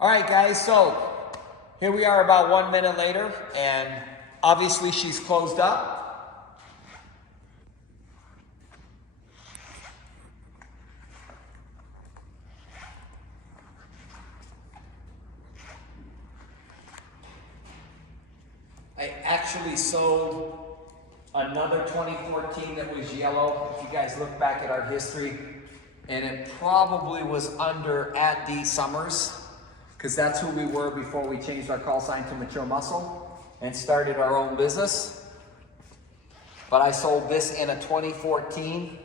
All right, guys, so here we are about 1 minute later, and obviously she's closed up. I actually sold another 2014 that was yellow, if you guys look back at our history, and it probably was under at D Summers, because that's who we were before we changed our call sign to Mature Muscle and started our own business. But I sold this in a 2014,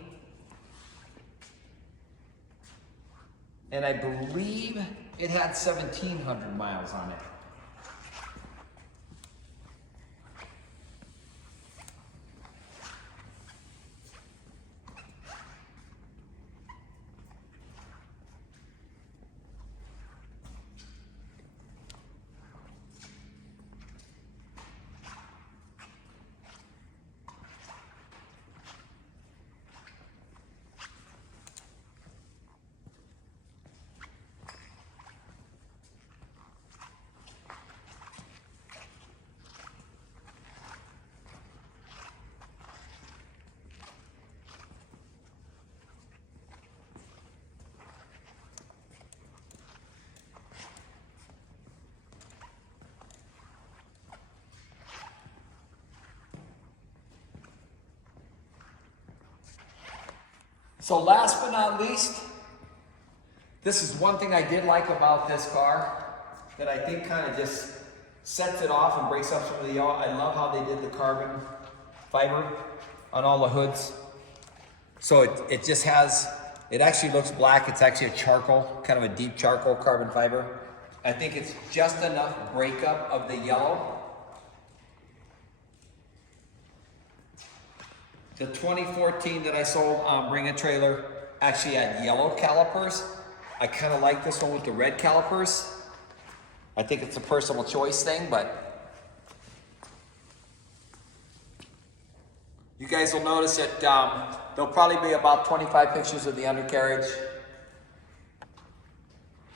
and I believe it had 1,700 miles on it. So last but not least, this is one thing I did like about this car that I think kind of just sets it off and breaks up some of the yellow. I love how they did the carbon fiber on all the hoods. So it just has, it actually looks black. It's actually a charcoal, kind of a deep charcoal carbon fiber. I think it's just enough breakup of the yellow. The 2014 that I sold on Bring a Trailer actually had yellow calipers. I kind of like this one with the red calipers. I think it's a personal choice thing, but you guys will notice that there'll probably be about 25 pictures of the undercarriage.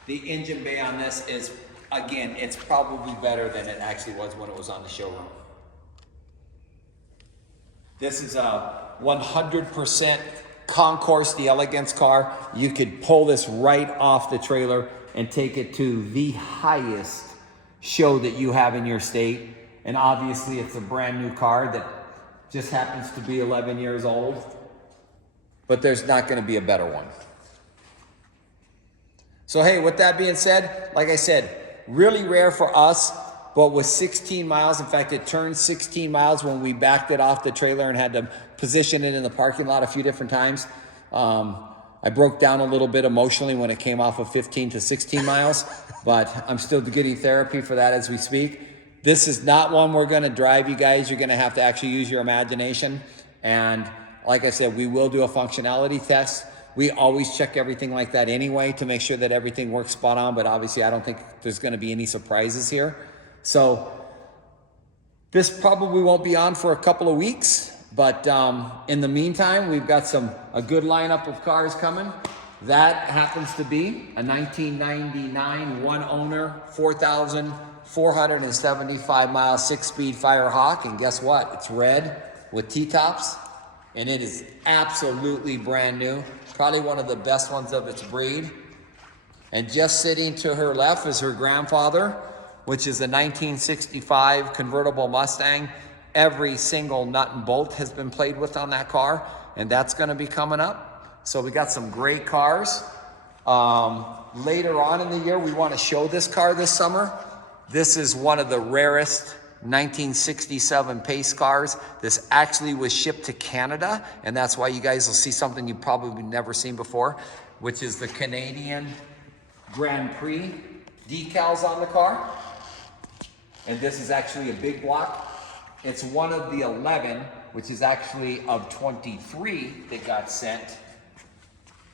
The engine bay on this is, again, it's probably better than it actually was when it was on the showroom. This is a 100% Concours d'Elegance car. You could pull this right off the trailer and take it to the highest show that you have in your state. And obviously it's a brand new car that just happens to be 11 years old, but there's not gonna be a better one. So hey, with that being said, like I said, really rare for us, but with 16 miles, in fact, it turned 16 miles when we backed it off the trailer and had to position it in the parking lot a few different times. I broke down a little bit emotionally when it came off of 15 to 16 miles, but I'm still getting therapy for that as we speak. This is not one we're gonna drive, you guys. You're gonna have to actually use your imagination. And like I said, we will do a functionality test. We always check everything like that anyway to make sure that everything works spot on, but obviously I don't think there's gonna be any surprises here. So this probably won't be on for a couple of weeks, but in the meantime, we've got a good lineup of cars coming. That happens to be a 1999 one owner, 4,475 mile 6-speed Firehawk. And guess what? It's red with T-tops, and it is absolutely brand new. Probably one of the best ones of its breed. And just sitting to her left is her grandfather, which is a 1965 convertible Mustang. Every single nut and bolt has been played with on that car, and that's gonna be coming up. So we got some great cars. Later on in the year, we wanna show this car this summer. This is one of the rarest 1967 pace cars. This actually was shipped to Canada, and that's why you guys will see something you've probably never seen before, which is the Canadian Grand Prix decals on the car. And this is actually a big block. It's one of the 11, which is actually of 23 that got sent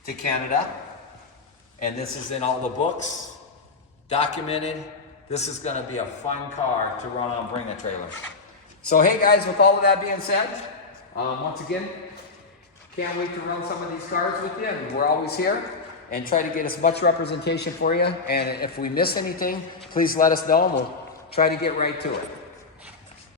to Canada. And this is in all the books, documented. This is gonna be a fun car to run on Bring a Trailer. So hey guys, with all of that being said, once again, can't wait to run some of these cars with you. And we're always here. and try to get as much representation for you. And if we miss anything, please let us know and we'll try to get right to it.